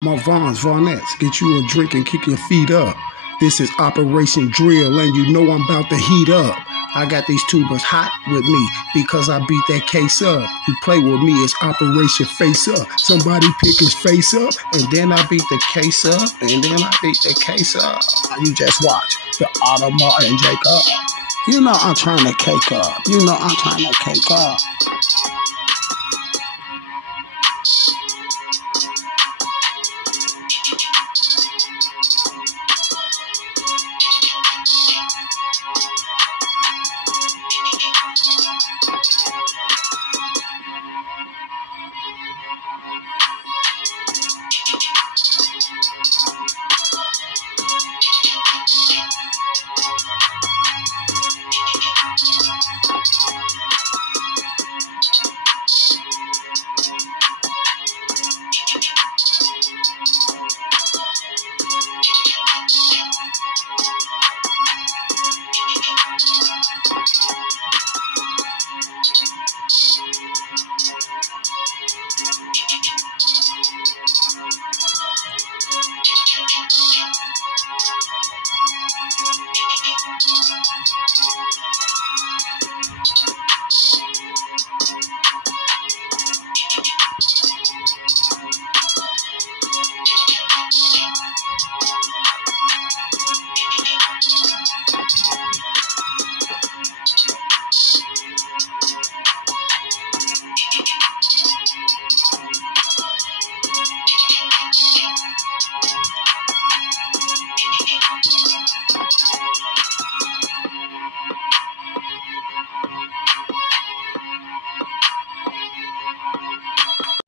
My Vonettes, get you a drink and kick your feet up. This is Operation Drill, and you know I'm about to heat up. I got these tubers hot with me because I beat that case up. You play with me, it's Operation Face Up. Somebody pick his face up, and then I beat the case up, and then I beat the case up. You just watch the Audemars and Jacob. You know I'm trying to cake up. You know I'm trying to cake up.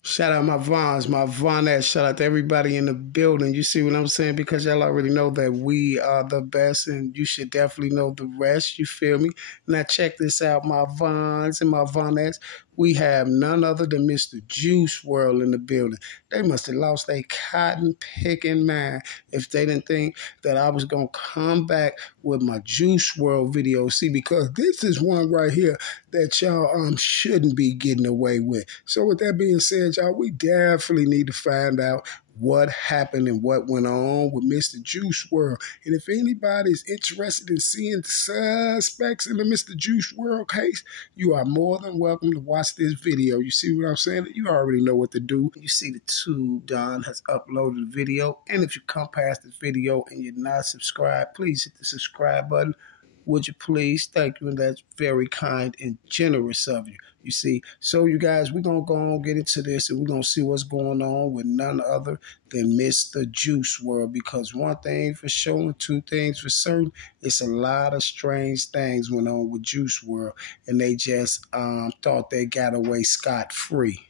Shout out my Vonettes. Shout out to everybody in the building. You see what I'm saying? Because y'all already know that we are the best, and you should definitely know the rest. You feel me? Now check this out, my Vons and my Vonettes. We have none other than Mr. Juice Wrld in the building. They must have lost their cotton picking mind if they didn't think that I was going to come back with my Juice Wrld video. See, because this is one right here that y'all shouldn't be getting away with. So with that being said, y'all, we definitely need to find out what happened and what went on with Mr. Juice Wrld. And if anybody's interested in seeing the suspects in the Mr. Juice Wrld case, you are more than welcome to watch this video. You see what I'm saying? You already know what to do. You see the tube Don has uploaded the video. And if you come past this video and you're not subscribed, please hit the subscribe button. Would you please? Thank you, and that's very kind and generous of you. You see, so you guys, we're going to go on get into this, and we're going to see what's going on with none other than Mr. Juice Wrld, because one thing for sure and two things for certain, it's a lot of strange things went on with Juice Wrld, and they just thought they got away scot-free.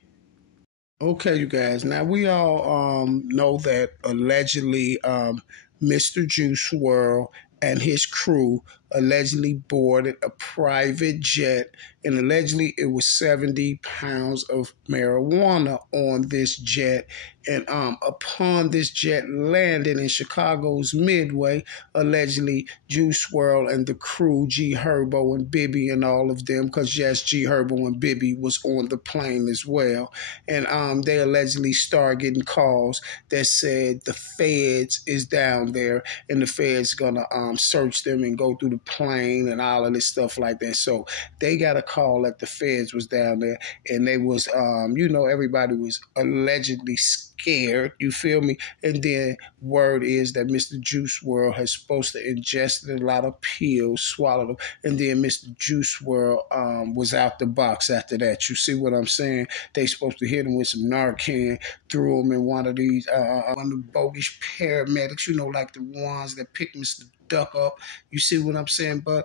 Okay, you guys, now we all know that allegedly Mr. Juice Wrld and his crew allegedly boarded a private jet, and allegedly it was 70 pounds of marijuana on this jet. And upon this jet landing in Chicago's Midway, allegedly Juice Wrld and the crew, G Herbo and Bibby and all of them, because yes, G Herbo and Bibby was on the plane as well. And they allegedly started getting calls that said the feds is down there and the feds gonna search them and go through the plane and all of this stuff like that. So they got a call that the feds was down there, and they was you know, everybody was allegedly scared, you feel me? And then word is that Mr. Juice Wrld has supposed to ingested a lot of pills, swallowed them, and then Mr. Juice Wrld was out the box after that. You see what I'm saying? They supposed to hit him with some Narcan, threw him in one of these one of the bogus paramedics, you know, like the ones that pick Mr. Duck up. You see what I'm saying? But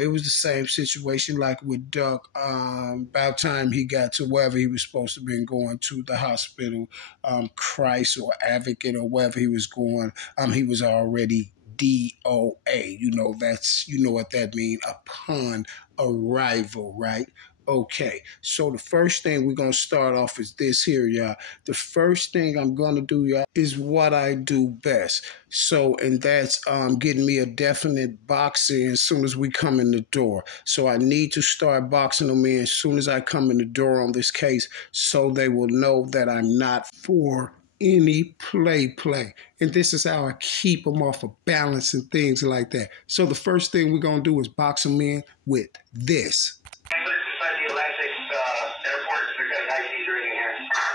it was the same situation like with Duck. About time he got to wherever he was supposed to be going to, the hospital, Christ or Advocate or wherever he was going, he was already DOA. You know, that's, you know what that means, upon arrival, right? Okay, so the first thing we're going to start off is this here, y'all. The first thing I'm going to do, y'all, is what I do best. So, and that's getting me a definite box in as soon as we come in the door. So I need to start boxing them in as soon as I come in the door on this case, so they will know that I'm not for any play. And this is how I keep them off of balance and things like that. So the first thing we're going to do is box them in with this.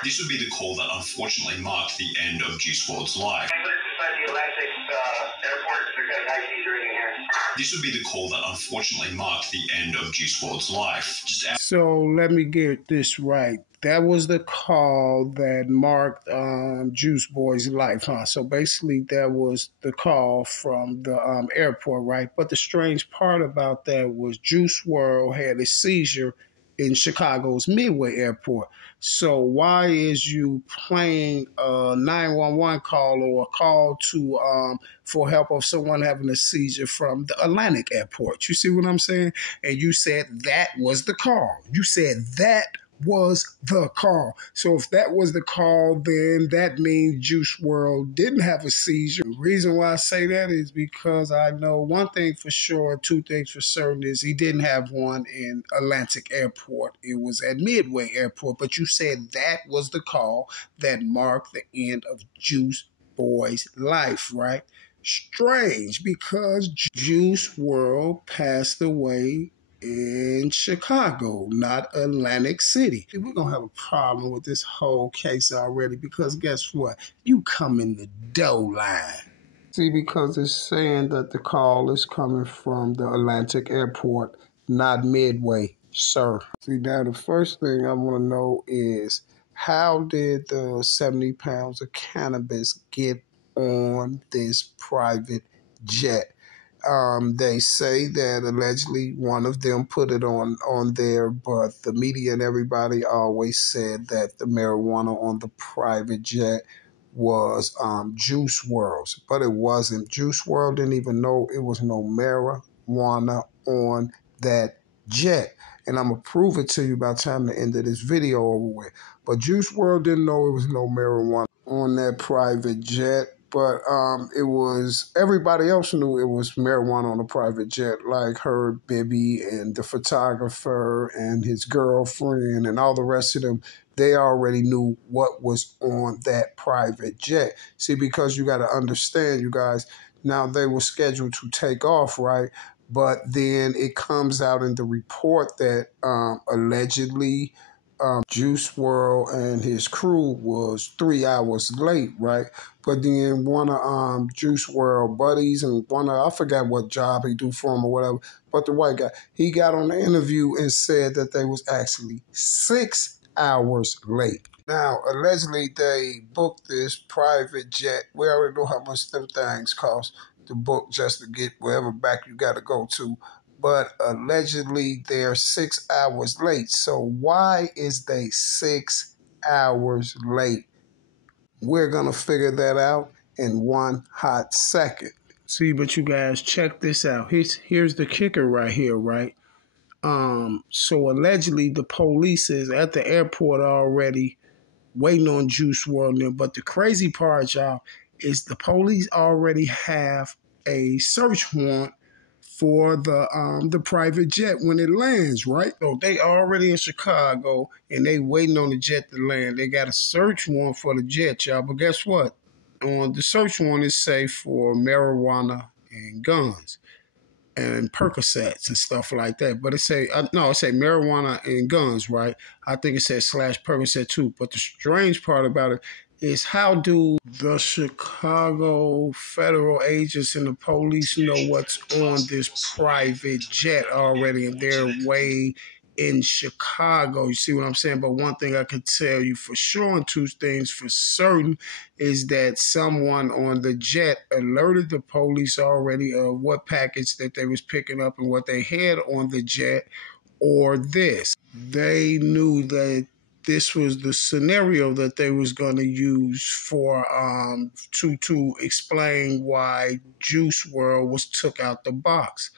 This would be the call that unfortunately marked the end of Juice WRLD's life. This would be the call that unfortunately marked the end of Juice WRLD's life. So let me get this right. That was the call that marked Juice Boy's life, huh? So basically that was the call from the airport, right? But the strange part about that was Juice WRLD had a seizure in Chicago's Midway Airport. So why is you playing a 911 call or a call to for help of someone having a seizure from the Atlantic Airport? You see what I'm saying? And you said that was the call. You said that was the call. So if that was the call, then that means Juice WRLD didn't have a seizure. The reason why I say that is because I know one thing for sure, two things for certain is he didn't have one in Atlantic Airport. It was at Midway Airport. But you said that was the call that marked the end of Juice Boy's life, right? Strange, because Juice WRLD passed away in Chicago, not Atlantic City. We're going to have a problem with this whole case already because guess what? You come in the dough line. See, because it's saying that the call is coming from the Atlantic Airport, not Midway, sir. See, now the first thing I want to know is how did the 70 pounds of cannabis get on this private jet? They say that allegedly one of them put it on there, but the media and everybody always said that the marijuana on the private jet was Juice WRLD's, but it wasn't. Juice WRLD didn't even know it was no marijuana on that jet. And I'm going to prove it to you by the time the end of this video over with. But Juice WRLD didn't know it was no marijuana on that private jet. But it was, everybody else knew it was marijuana on a private jet, like her, Bibby, and the photographer, and his girlfriend, and all the rest of them. They already knew what was on that private jet. See, because you got to understand, you guys, now they were scheduled to take off, right? But then it comes out in the report that allegedly Juice WRLD and his crew was 3 hours late, right? But then one of Juice WRLD buddies and I forgot what job he do for him or whatever, but the white guy, he got on the interview and said that they was actually 6 hours late. Now, allegedly, they booked this private jet. We already know how much them things cost to book just to get wherever back you got to go to. But allegedly they're 6 hours late. So why is they 6 hours late? We're going to figure that out in one hot second. See, but you guys, check this out. Here's the kicker right here, right? So allegedly the police is at the airport already waiting on Juice WRLD. But the crazy part, y'all, is the police already have a search warrant for the private jet when it lands, right? So they already in Chicago and they waiting on the jet to land. They got a search warrant for the jet, y'all. But guess what? On the search warrant is safe for marijuana and guns and Percocets and stuff like that. But it say marijuana and guns, right? I think it says / Percocet too. But the strange part about it is how do the Chicago federal agents and the police know what's on this private jet already and they're way in Chicago? You see what I'm saying? But one thing I can tell you for sure and two things for certain is that someone on the jet alerted the police already of what package that they was picking up and what they had on the jet, or this. They knew that this was the scenario that they was going to use for to explain why Juice WRLD was took out the box.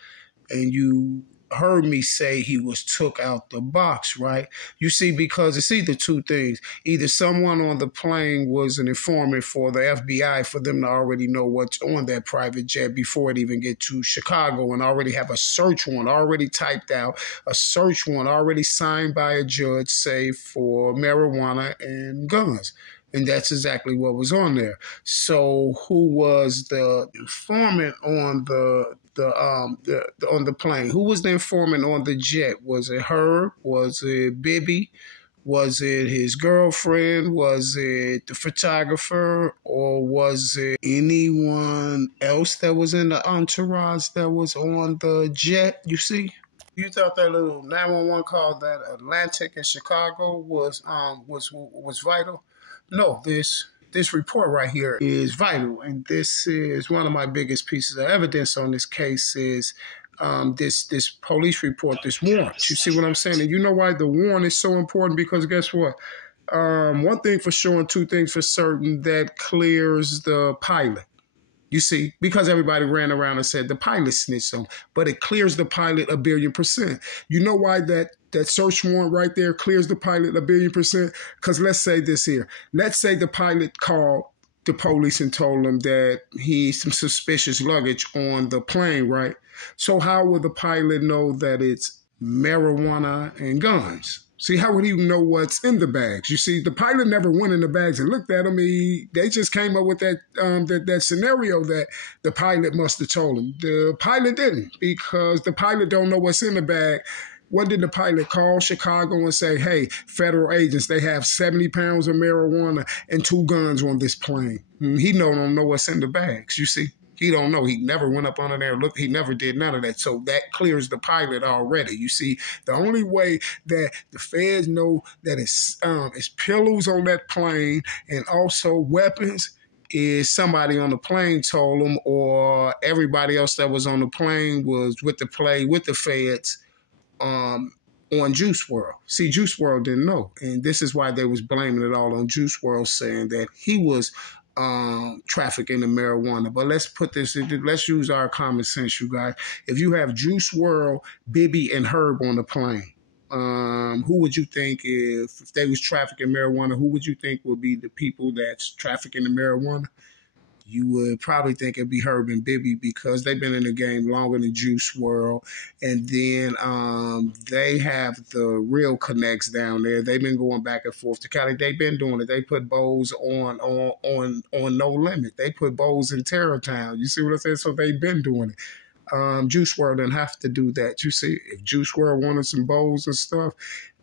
And you heard me say he was took out the box, right? You see, because it's either two things. Either someone on the plane was an informant for the FBI for them to already know what's on that private jet before it even get to Chicago and already have a search warrant already typed out, a search warrant already signed by a judge, say, for marijuana and guns. And that's exactly what was on there. So who was the informant on on the plane? Who was the informant on the jet? Was it her? Was it Bibby? Was it his girlfriend? Was it the photographer? Or was it anyone else that was in the entourage that was on the jet? You see? You thought that little 911 call that Atlantic in Chicago was vital? No, this report right here is vital, and this is one of my biggest pieces of evidence on this case is this police report, this warrant. You see what I'm saying? And you know why the warrant is so important? Because guess what? One thing for sure and two things for certain, that clears the pilot. You see, because everybody ran around and said the pilot snitched on, but it clears the pilot 1,000,000,000%. You know why that search warrant right there clears the pilot 1,000,000,000%? Because let's say this here. Let's say the pilot called the police and told them that he's some suspicious luggage on the plane, right? So how will the pilot know that it's marijuana and guns? See, how would he know what's in the bags? You see, the pilot never went in the bags and looked at them. They just came up with that scenario that the pilot must have told him. The pilot didn't, because the pilot don't know what's in the bag. What did the pilot call Chicago and say, hey, federal agents, they have 70 pounds of marijuana and 2 guns on this plane? He don't know what's in the bags, you see. He don't know. He never went up under there. Look, he never did none of that. So that clears the pilot already. You see, the only way that the feds know that it's pillows on that plane and also weapons is somebody on the plane told them, or everybody else that was on the plane was with the feds on Juice Wrld. See, Juice Wrld didn't know. And this is why they was blaming it all on Juice Wrld, saying that he was trafficking the marijuana. But let's use our common sense, you guys. If you have Juice Wrld, Bibby, and Herb on the plane, who would you think, if they was trafficking marijuana, who would you think would be the people that's trafficking the marijuana? You would probably think it'd be Herb and Bibby, because they've been in the game longer than Juice Wrld. And then they have the real connects down there. They've been going back and forth to Cali. They've been doing it. They put Bowes on No Limit. They put Bowes in Terrortown. You see what I'm saying? So they've been doing it. Juice Wrld didn't have to do that. You see, if Juice Wrld wanted some Bowes and stuff,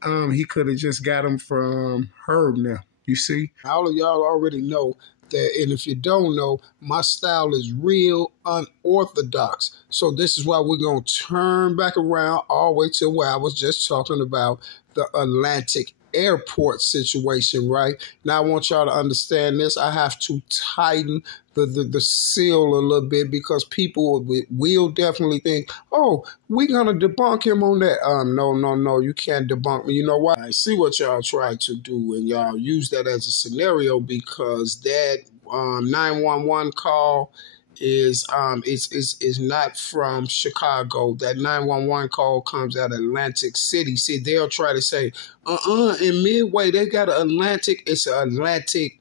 he could have just got them from Herb now. You see? All of y'all already know that, and if you don't know, my style is real unorthodox. So this is why we're going to turn back around all the way to where I was just talking about the Atlantic airport situation, right? Now I want y'all to understand this. I have to tighten the seal a little bit, because people will definitely think, oh, we're going to debunk him on that. No, you can't debunk me. You know why? I see what y'all try to do, and y'all use that as a scenario, because that 911 call is not from Chicago. That 911 call comes out of Atlantic City. See, they'll try to say, in Midway, they got an Atlantic. It's an Atlantic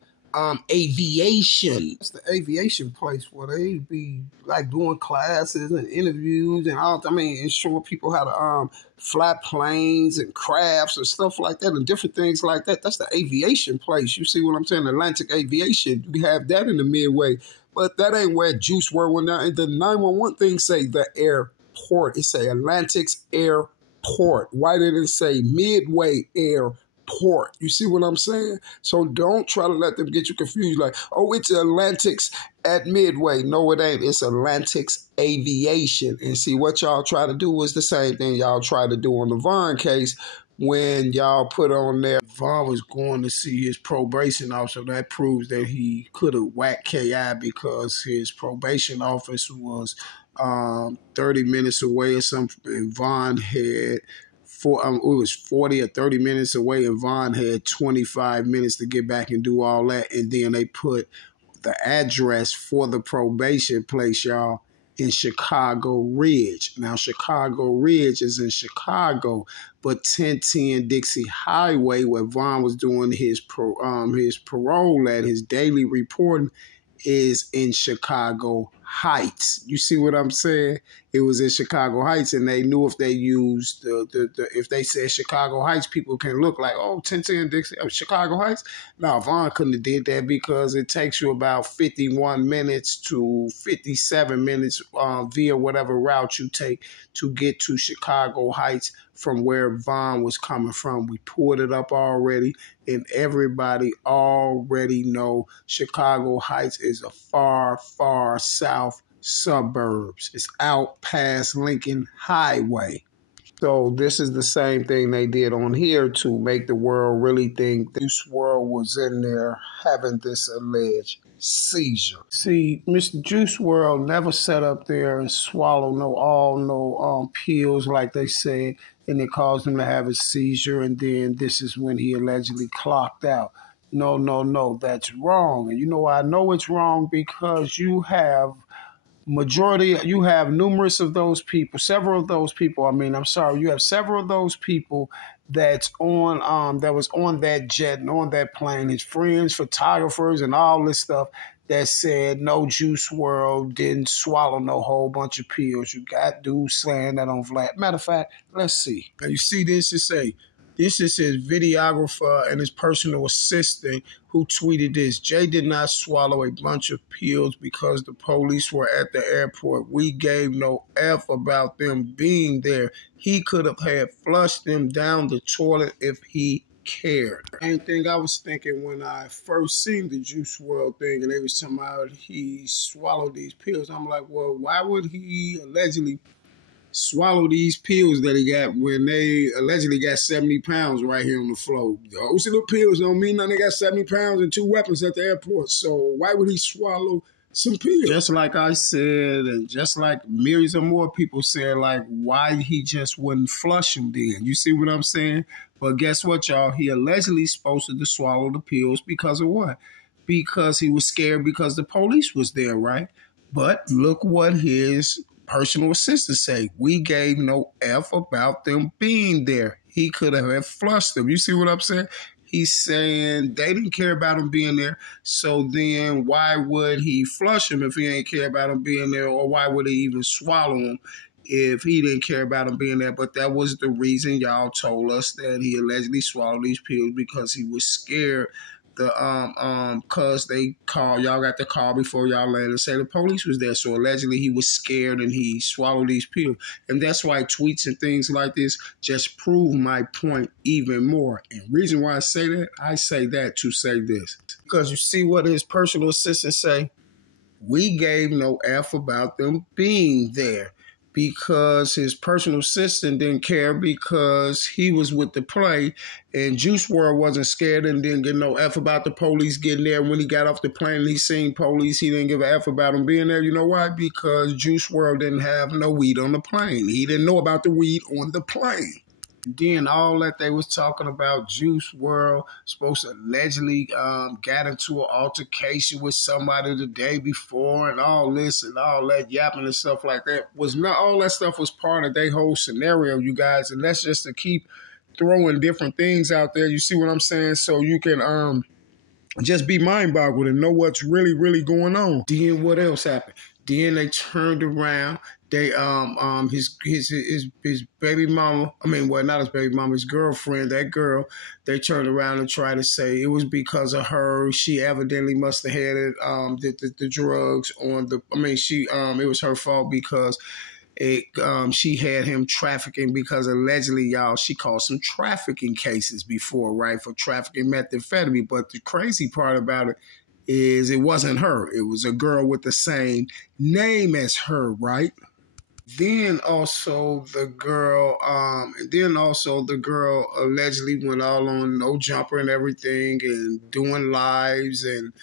aviation. It's the aviation place where they be like doing classes and interviews and all. I mean, and showing people how to fly planes and crafts and stuff like that and different things like that. That's the aviation place. You see what I'm saying? Atlantic Aviation. We have that in the Midway. But that ain't where Juice Wrld went down. And the 911 thing say the airport. It say Atlantic's airport. Why did it say Midway Airport? You see what I'm saying? So don't try to let them get you confused. Like, oh, it's Atlantic's at Midway. No, it ain't. It's Atlantic's Aviation. And see, what y'all try to do is the same thing y'all try to do on the Vaughn case, when y'all put on there, Vaughn was going to see his probation officer. That proves that he could have whacked KI, because his probation officer was 30 minutes away or something, and Vaughn had it was 40 or 30 minutes away, and Vaughn had 25 minutes to get back and do all that. And then they put the address for the probation place, y'all, in Chicago Ridge. Now, Chicago Ridge is in Chicago, but 1010 Dixie Highway, where Vaughn was doing his parole at, his daily reporting, is in Chicago Heights. You see what I'm saying? It was in Chicago Heights, and they knew if they used if they said Chicago Heights, people can look like, oh, 1010 Dixie, Chicago Heights. No, Vaughn couldn't have did that because it takes you about 51 minutes to 57 minutes via whatever route you take to get to Chicago Heights from where Vaughn was coming from. We pulled it up already, and everybody already know Chicago Heights is a far, far south suburbs. It's out past Lincoln Highway. So this is the same thing they did on here to make the world really think this world was in there having this alleged seizure. See, Mr. Juice World never sat up there and swallowed no pills like they said, and it caused him to have a seizure, and then this is when he allegedly clocked out. No, that's wrong. And you know I know it's wrong because you have numerous of those people, several of those people, you have several of those people that was on that jet and on that plane, his friends, photographers, and all this stuff that said no, Juice World didn't swallow no whole bunch of pills. You got dudes saying that on Vlad. Matter of fact, let's see. Now you see this, it say, this is his videographer and his personal assistant who tweeted this. Jay did not swallow a bunch of pills because the police were at the airport. We gave no F about them being there. He could have had flushed them down the toilet if he cared. Same thing I was thinking when I first seen the Juice World thing and they was talking about he swallowed these pills. I'm like, well, why would he allegedly swallow these pills that he got when they allegedly got 70 pounds right here on the floor? Those little pills don't mean nothing. They got 70 pounds and 2 weapons at the airport. So why would he swallow some pills? Just like I said, and just like millions of more people said, like, why he just wouldn't flush them then? You see what I'm saying? But guess what, y'all? He allegedly supposed to swallow the pills because of what? Because he was scared because the police was there, right? But look what his personal assistant say. We gave no F about them being there. He could have flushed them. You see what I'm saying? He's saying they didn't care about him being there. So then why would he flush him if he ain't care about him being there? Or why would he even swallow him if he didn't care about him being there? But that was the reason y'all told us that he allegedly swallowed these pills because he was scared. Cause y'all got the call before y'all landed and say the police was there. So allegedly he was scared and he swallowed these pills. And that's why tweets and things like this just prove my point even more. And reason why I say that to say this. Because you see what his personal assistant say? We gave no F about them being there. Because his personal assistant didn't care because he was with the play and Juice World wasn't scared and didn't get no F about the police getting there. When he got off the plane and he seen police, he didn't give a F about them being there. You know why? Because Juice World didn't have no weed on the plane. He didn't know about the weed on the plane. Then all that they was talking about, Juice World supposed to allegedly got into an altercation with somebody the day before and all this and all that yapping and stuff like that. All that stuff was part of their whole scenario, you guys. And that's just to keep throwing different things out there. You see what I'm saying? So you can just be mind-boggled and know what's really, really going on. Then what else happened? Then they turned around. They his baby mama, not his baby mama, his girlfriend, that girl, they turned around and tried to say it was because of her. She evidently must have had it, the drugs on the, it was her fault because she had him trafficking because allegedly, y'all, she caused some trafficking cases before, right, for trafficking methamphetamine. But the crazy part about it is it wasn't her. It was a girl with the same name as her, right? Then also the girl allegedly went all on No Jumper and everything and doing lives and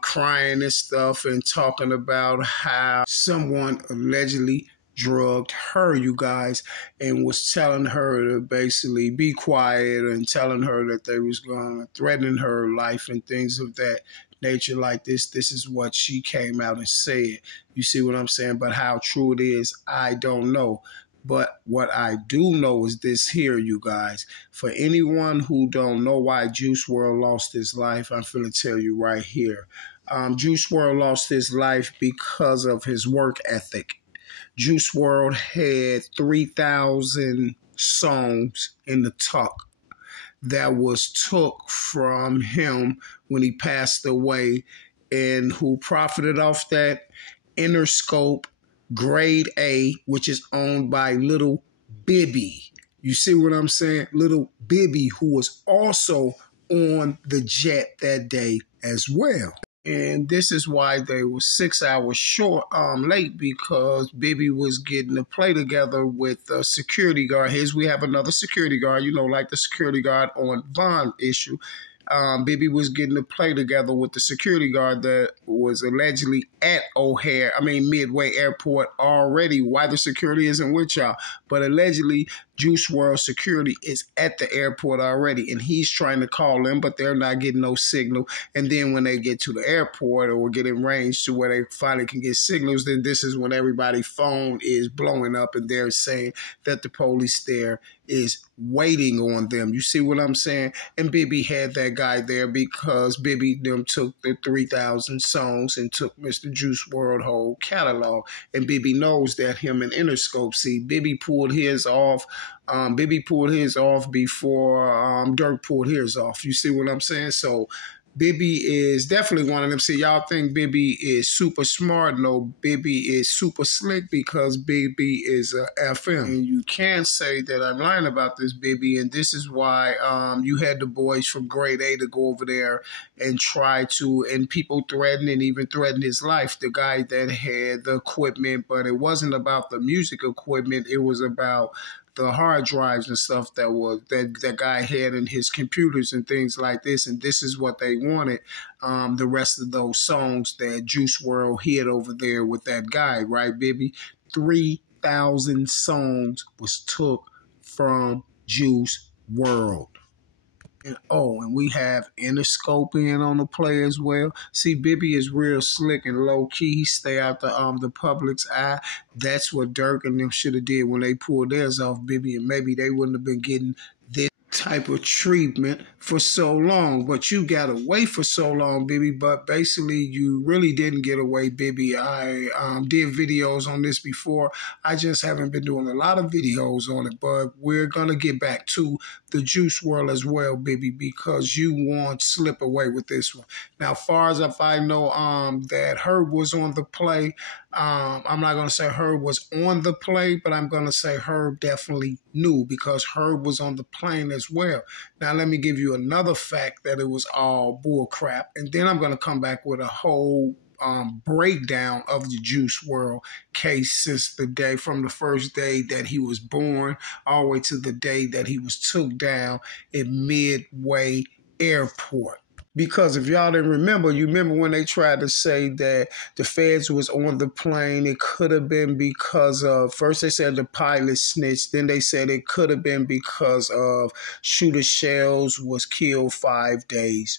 crying and stuff and talking about how someone allegedly drugged her, you guys, and was telling her to basically be quiet and telling her that they was going to threaten her life and things of that nature like this. This is what she came out and said. You see what I'm saying? But how true it is, I don't know. But what I do know is this here, you guys. For anyone who don't know why Juice World lost his life, I'm finna tell you right here. Juice Wrld lost his life because of his work ethic. Juice Wrld had 3,000 songs in the tuck that was took from him when he passed away, and who profited off that? Interscope Grade A, which is owned by Little Bibby. You see what I'm saying? Little Bibby, who was also on the jet that day as well. And this is why they were 6 hours late, because Bibby was getting to play together with a security guard. We have another security guard, like the security guard on Bond issue. Bibby was getting to play together with the security guard that was allegedly at Midway Airport already. Why the security isn't with y'all? But allegedly, Juice Wrld security is at the airport already, and he's trying to call them, but they're not getting no signal. And then when they get to the airport or get in range to where they finally can get signals, then this is when everybody's phone is blowing up, and they're saying that the police there is waiting on them. You see what I'm saying? And Bibby had that guy there because Bibby them took the 3,000 songs and took Mr. Juice Wrld whole catalog. And Bibby knows that him and Interscope. See, Bibby pulled his off. Bibby pulled his off before Dirk pulled his off. You see what I'm saying? So Bibby is definitely one of them. See, y'all think Bibby is super smart. No, Bibby is super slick because Bibby is a FM. And you can say that I'm lying about this, Bibby, and this is why you had the boys from Grade A to go over there and try to, and people threatened and even threatened his life. The guy that had the equipment, but it wasn't about the music equipment. It was about the hard drives and stuff that guy had in his computers and things like this. And this is what they wanted. The rest of those songs that Juice Wrld hid over there with that guy, right, Bibby? 3,000 songs was took from Juice Wrld. And we have Interscope in on the play as well. See, Bibby is real slick and low key. He stay out the public's eye. That's what Dirk and them should have did when they pulled theirs off Bibby, and maybe they wouldn't have been getting this type of treatment for so long. But you got away for so long, Bibby. But basically, you really didn't get away, Bibby. I did videos on this before. I just haven't been doing a lot of videos on it. But we're going to get back to the Juice Wrld as well, Bibby, because you won't slip away with this one. Now, far as if I know that Herb was on the play, I'm not going to say Herb was on the play, but I'm going to say Herb definitely knew, because Herb was on the plane as well. Now, let me give you another fact that it was all bull crap, and then I'm going to come back with a whole breakdown of the Juice Wrld case since the day, from the first day that he was born all the way to the day that he was took down at Midway Airport. Because if y'all didn't remember, you remember when they tried to say that the feds was on the plane, it could have been because of, first they said the pilot snitched, then they said it could have been because of Shooter Shells was killed 5 days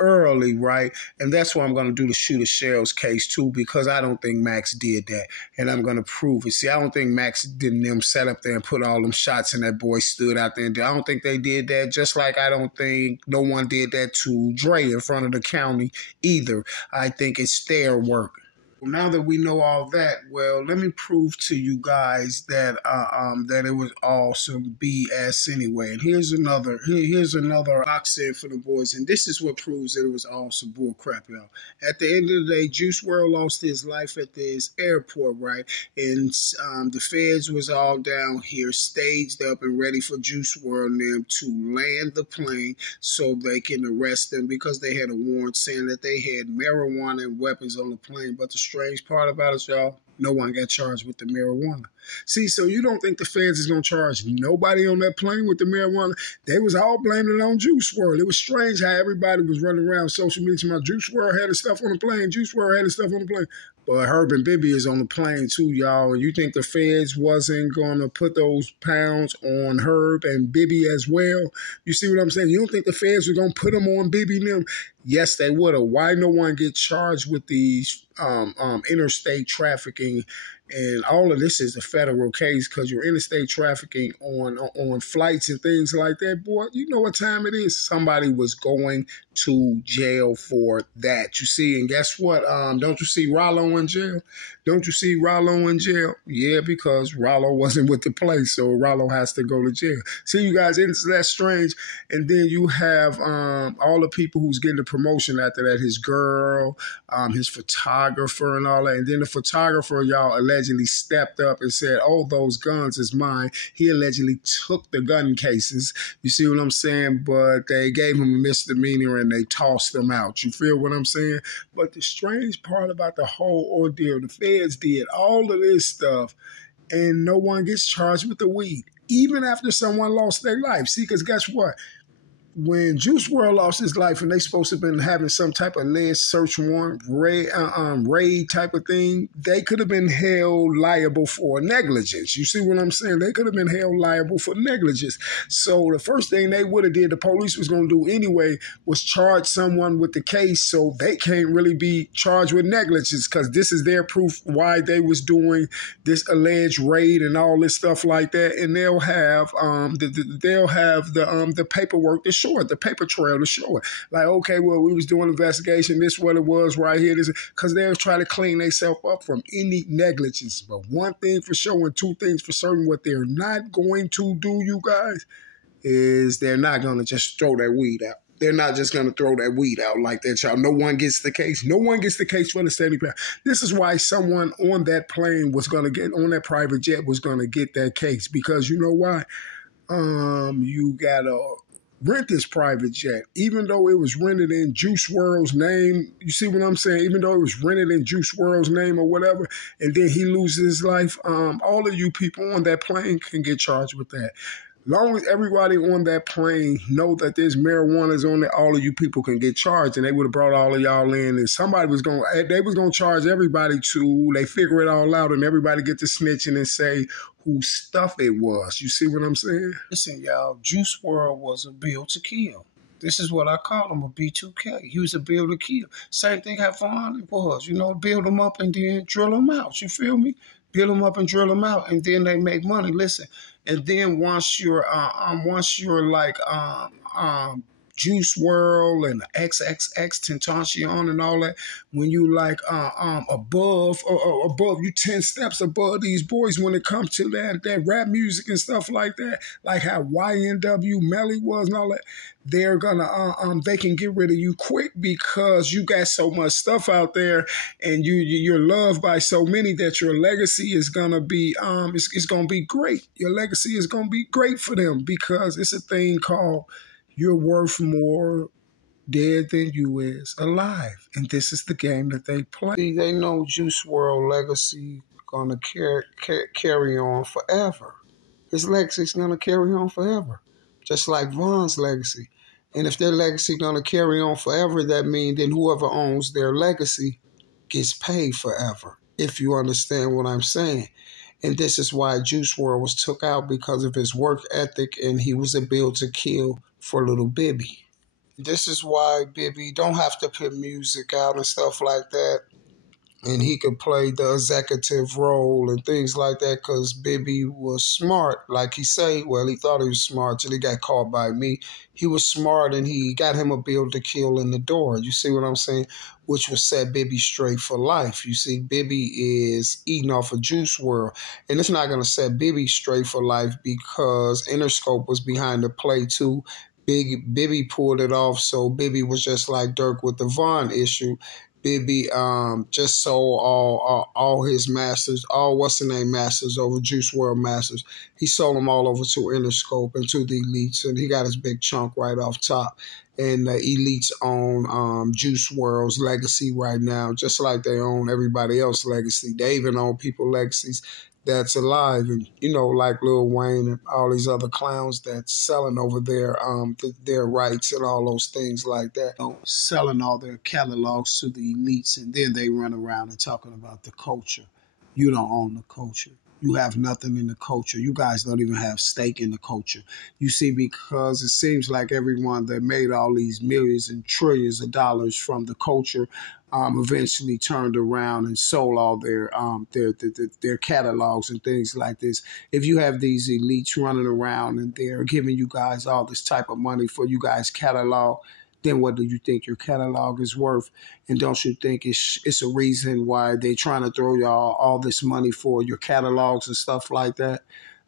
early, right? And that's why I'm going to do the Shooter Shells case too, because I don't think Max did that, and I'm going to prove it. See, I don't think Max didn't set up there and put all them shots and that boy stood out there. And I don't think they did that, just like I don't think no one did that to Dre in front of the county either. I think it's their work. Now that we know all that, well, let me prove to you guys that that it was all some BS anyway. And here's another box set for the boys, and this is what proves that it was all some bull crap, y'all. At the end of the day, Juice Wrld lost his life at this airport, right? And the feds was all down here, staged up and ready for Juice Wrld and them to land the plane so they can arrest them, because they had a warrant saying that they had marijuana and weapons on the plane. But the strange part about it, y'all, no one got charged with the marijuana. See, so you don't think the feds is going to charge nobody on that plane with the marijuana? They was all blaming it on Juice Wrld. It was strange how everybody was running around social media saying, Juice Wrld had the stuff on the plane. Juice Wrld had the stuff on the plane. But Herb and Bibby is on the plane too, y'all. And you think the feds wasn't going to put those pounds on Herb and Bibby as well? You see what I'm saying? You don't think the feds were going to put them on Bibby and them? Yes, they would have. Why no one get charged with these interstate trafficking And all of this is a federal case because you're interstate trafficking on flights and things like that. Boy, you know what time it is. Somebody was going to jail for that. You see, and guess what? Don't you see Rollo in jail? Don't you see Rollo in jail? Yeah, because Rollo wasn't with the place, so Rollo has to go to jail. See, you guys, it's that strange. And then you have all the people who's getting the promotion after that. His girl, his photographer and all that. And then the photographer, y'all, allegedly stepped up and said, oh, those guns is mine. He allegedly took the gun cases. You see what I'm saying? But they gave him a misdemeanor and they tossed him out. You feel what I'm saying? But the strange part about the whole ordeal, the feds did all of this stuff and no one gets charged with the weed, even after someone lost their life. See, because guess what? When Juice Wrld lost his life and they supposed to have been having some type of alleged search warrant, raid type of thing, they could have been held liable for negligence. You see what I'm saying? They could have been held liable for negligence. So the first thing they would have did, the police was going to do anyway, was charge someone with the case so they can't really be charged with negligence because this is their proof why they was doing this alleged raid and all this stuff like that. And they'll have the paperwork to show it, the paper trail to show it. Like, okay, well, we was doing investigation. This is what it was right here. This, because they'll try to clean themselves up from any negligence. But one thing for sure and two things for certain, what they're not going to do, you guys, is they're not going to just throw that weed out. They're not just going to throw that weed out like that, y'all. No one gets the case. No one gets the case for the 70 pounds. This is why someone on that plane was going to get, on that private jet was going to get that case. Because you know why? You got to rent this private jet, even though it was rented in Juice Wrld's name. You see what I'm saying? Even though it was rented in Juice Wrld's name or whatever, and then he loses his life, all of you people on that plane can get charged with that. Long as everybody on that plane know that there's marijuana's on there, all of you people can get charged, and they would have brought all of y'all in, and somebody was going, they was going to charge everybody too. They figure it all out, and everybody get to snitching and say whose stuff it was. You see what I'm saying? Listen, y'all, Juice Wrld was a bill to kill. This is what I call him, a B2K. He was a bill to kill. Same thing how Vaughn was, build them up and then drill them out. You feel me? Build them up and drill them out, and then they make money. Listen, and then once you're like Juice Wrld and XXX Tentacion and all that, when you like above you 10 steps above these boys when it comes to that rap music and stuff like that, like how YNW Melly was and all that, they're gonna they can get rid of you quick because you got so much stuff out there and you're loved by so many that your legacy is gonna be it's gonna be great. Your legacy is gonna be great for them because it's a thing called you're worth more dead than you is alive. And this is the game that they play. See, they know Juice Wrld legacy gonna carry on forever. His legacy's gonna carry on forever. Just like Vaughn's legacy. And if their legacy gonna carry on forever, that means then whoever owns their legacy gets paid forever. If you understand what I'm saying. And this is why Juice Wrld was took out because of his work ethic and he was a bill to kill for little Bibby. This is why Bibby don't have to put music out and stuff like that. And he could play the executive role and things like that because Bibby was smart. Like he say, well, he thought he was smart till he got caught by me. He was smart and he got him a bill to kill in the door. You see what I'm saying? Which will set Bibby straight for life. You see, Bibby is eating off of Juice Wrld. And it's not going to set Bibby straight for life because Interscope was behind the play too. Bibby pulled it off, so Bibby was just like Dirk with the Vaughn issue. Bibby just sold all his masters, all what's-the-name masters over Juice Wrld masters. He sold them all over to Interscope and to the elites, and he got his big chunk right off top. And the elites own Juice Wrld's legacy right now, just like they own everybody else's legacy. They even own people's legacies that's alive, and like Lil Wayne and all these other clowns that's selling over their rights and all those things like that, selling all their catalogs to the elites, and then they run around and talking about the culture. You don't own the culture. You have nothing in the culture. You guys don't even have stake in the culture. You see, because it seems like everyone that made all these millions and trillions of dollars from the culture eventually turned around and sold all their catalogs and things like this. If you have these elites running around and they're giving you guys all this type of money for you guys' catalog, then what do you think your catalog is worth? And don't you think it's a reason why they're trying to throw y'all all this money for your catalogs and stuff like that?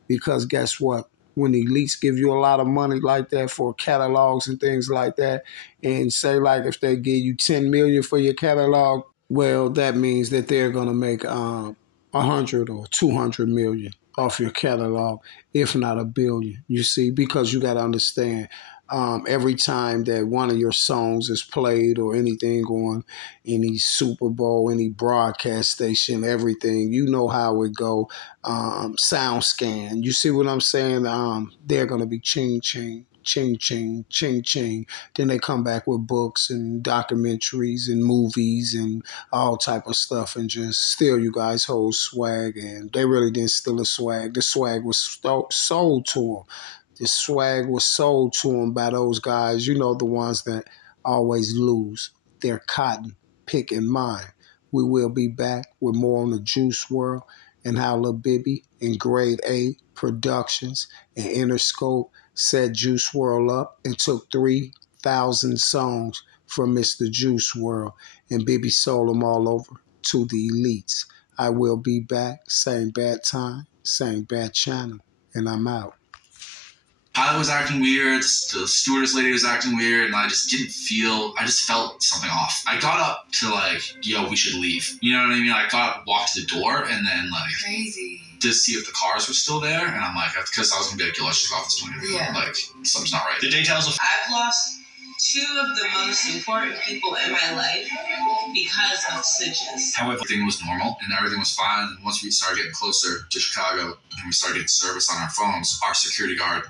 Because guess what? When the elites give you a lot of money like that for catalogs and things like that, and say like if they give you 10 million for your catalog, well, that means that they're gonna make 100 or 200 million off your catalog, if not a billion. You see, because you got to understand. Every time that one of your songs is played or anything on any Super Bowl, any broadcast station, everything, you know how it go. Sound scan. You see what I'm saying? They're going to be ching, ching, ching, ching, ching, ching. Then they come back with books and documentaries and movies and all type of stuff and just steal you guys' whole swag. And they really didn't steal the swag. The swag was sold to them. The swag was sold to them by those guys, you know, the ones that always lose. They're cotton picking mind. We will be back with more on the Juice World and how Lil Bibby and Grade A Productions and Interscope set Juice World up and took 3,000 songs from Mr. Juice World, and Bibby sold them all over to the elites. I will be back, same bad time, same bad channel, and I'm out. Pilot was acting weird, the stewardess lady was acting weird, and I just felt something off. I got up to yo, we should leave. You know what I mean? I got up, walked to the door, and then crazy to see if the cars were still there, and I'm like, because I was gonna be like, yo, let's just go off this plane. Yeah. Something's not right. The details of I've lost two of the most important people in my life because of snitches. However, everything was normal and everything was fine. And once we started getting closer to Chicago and we started getting service on our phones, our security guard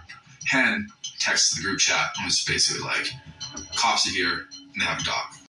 Hen texted the group chat and was basically like, cops are here and they have a dog.